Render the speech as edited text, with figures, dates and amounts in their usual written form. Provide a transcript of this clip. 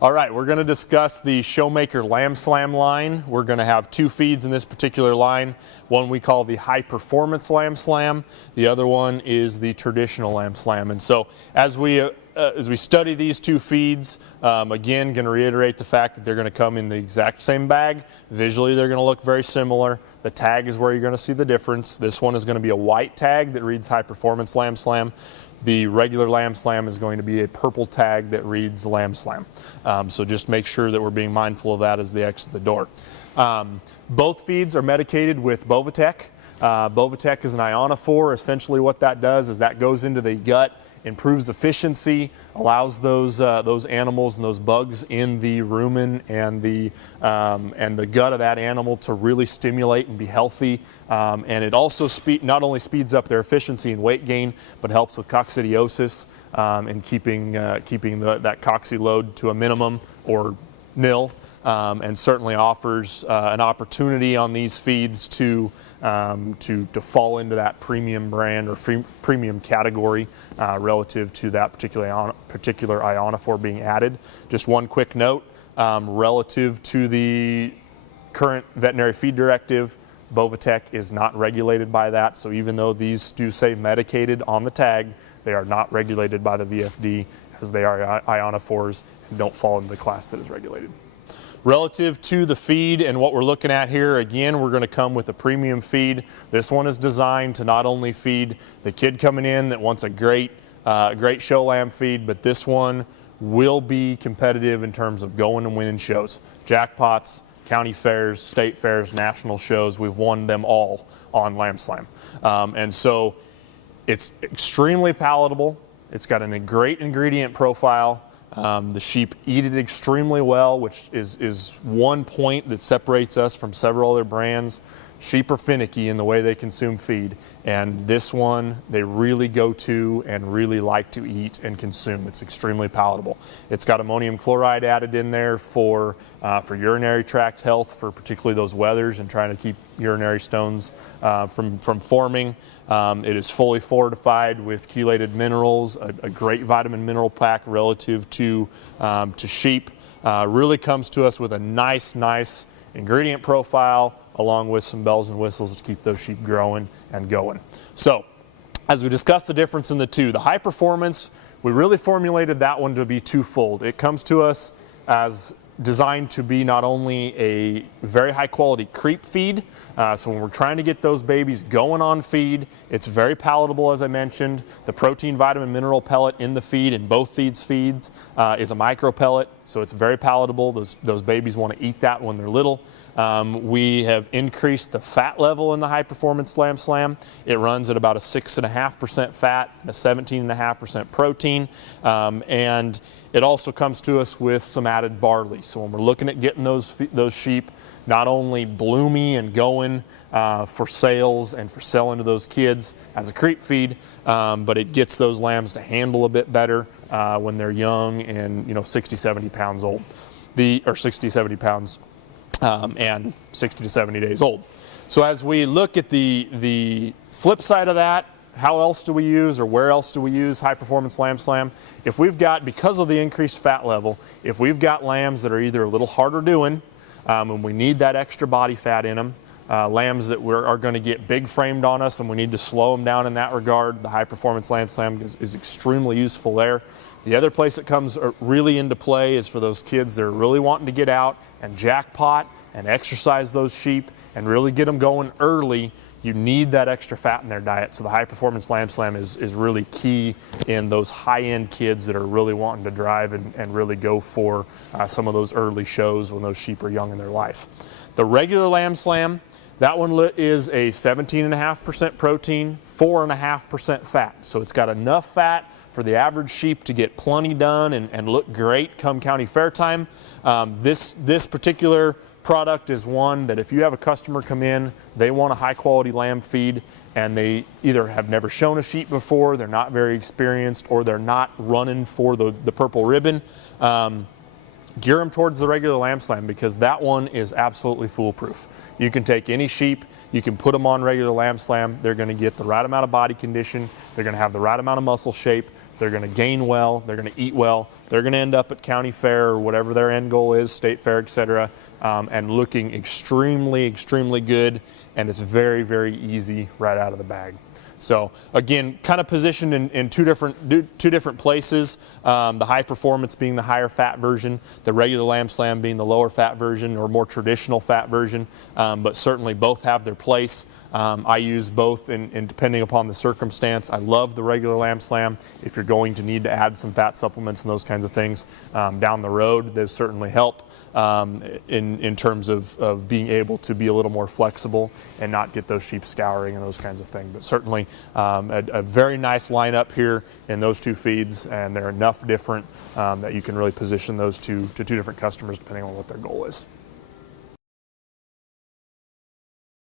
All right, we're going to discuss the Showmaker Lamb Slam line. We're going to have two feeds in this particular line. One we call the High Performance Lamb Slam. The other one is the traditional Lamb Slam. And so as we study these two feeds, again, going to reiterate the fact that they're going to come in the exact same bag. Visually, they're going to look very similar. The tag is where you're going to see the difference. This one is going to be a white tag that reads High Performance Lamb Slam. The regular Lamb Slam is going to be a purple tag that reads Lamb Slam. So just make sure that we're being mindful of that as they exit the door. Both feeds are medicated with Bovatec. Bovatec is an ionophore. Essentially what that does is that goes into the gut, improves efficiency, allows those animals and those bugs in the rumen and the gut of that animal to really stimulate and be healthy. And it also not only speeds up their efficiency and weight gain, but helps with coccidiosis and keeping that cocci load to a minimum or nil. And certainly offers an opportunity on these feeds to fall into that premium brand or premium category relative to that particular ionophore being added. Just one quick note, relative to the current veterinary feed directive, Bovatec is not regulated by that. So even though these do say medicated on the tag, they are not regulated by the VFD as they are ionophores and don't fall into the class that is regulated. Relative to the feed and what we're looking at here, again, we're going to come with a premium feed. This one is designed to not only feed the kid coming in that wants a great show lamb feed, but this one will be competitive in terms of going and winning shows. Jackpots, county fairs, state fairs, national shows, we've won them all on Lamb Slam. And so it's extremely palatable. It's got a great ingredient profile. The sheep eat it extremely well, which is one point that separates us from several other brands. Sheep are finicky in the way they consume feed, and this one they really go to and really like to eat and consume. It's extremely palatable. It's got ammonium chloride added in there for urinary tract health, for particularly those wethers and trying to keep urinary stones from forming. It is fully fortified with chelated minerals, a great vitamin mineral pack relative to sheep. Really comes to us with a nice ingredient profile, along with some bells and whistles to keep those sheep growing and going. So, as we discussed the difference in the two, the high performance, we really formulated that one to be twofold. It comes to us as designed to be not only a very high quality creep feed, so when we're trying to get those babies going on feed, it's very palatable, as I mentioned. The protein, vitamin, mineral pellet in the feed, in both feeds is a micro pellet, so it's very palatable. Those babies want to eat that when they're little. We have increased the fat level in the High Performance Lamb Slam. It runs at about a 6.5% fat and a 17.5% protein, and it also comes to us with some added barley. So when we're looking at getting those sheep not only bloomy and going for sales and for selling to those kids as a creep feed, but it gets those lambs to handle a bit better when they're young and 60, 70 pounds old, or 60, 70 pounds and 60 to 70 days old. So as we look at the flip side of that, how else do we use, or where else do we use High Performance Lamb Slam? If we've got, because of the increased fat level, if we've got lambs that are either a little harder doing, and we need that extra body fat in them, lambs that are going to get big framed on us and we need to slow them down in that regard, the High Performance Lamb Slam is extremely useful there. The other place it comes really into play is for those kids that are really wanting to get out and jackpot and exercise those sheep and really get them going early. You need that extra fat in their diet. So the High Performance Lamb Slam is really key in those high-end kids that are really wanting to drive and really go for some of those early shows when those sheep are young in their life. The regular Lamb Slam, that one is a 17.5% protein, 4.5% fat. So it's got enough fat for the average sheep to get plenty done and look great come county fair time. This particular product is one that if you have a customer come in, they want a high quality lamb feed and they either have never shown a sheep before, they're not very experienced, or they're not running for the purple ribbon, gear them towards the regular Lamb Slam, because that one is absolutely foolproof. You can take any sheep, you can put them on regular Lamb Slam, they're going to get the right amount of body condition, they're going to have the right amount of muscle shape, they're going to gain well, they're going to eat well, they're going to end up at county fair or whatever their end goal is, state fair, etc., and looking extremely, extremely good, and it's very, very easy right out of the bag. So again, kind of positioned in two different places. The high performance being the higher fat version, the regular Lamb Slam being the lower fat version or more traditional fat version. But certainly both have their place. I use both in depending upon the circumstance. I love the regular Lamb Slam. If you're going to need to add some fat supplements and those kinds of things down the road, those certainly help. In terms of being able to be a little more flexible and not get those sheep scouring and those kinds of things. But certainly a very nice lineup here in those two feeds, and they're enough different that you can really position those to two different customers depending on what their goal is.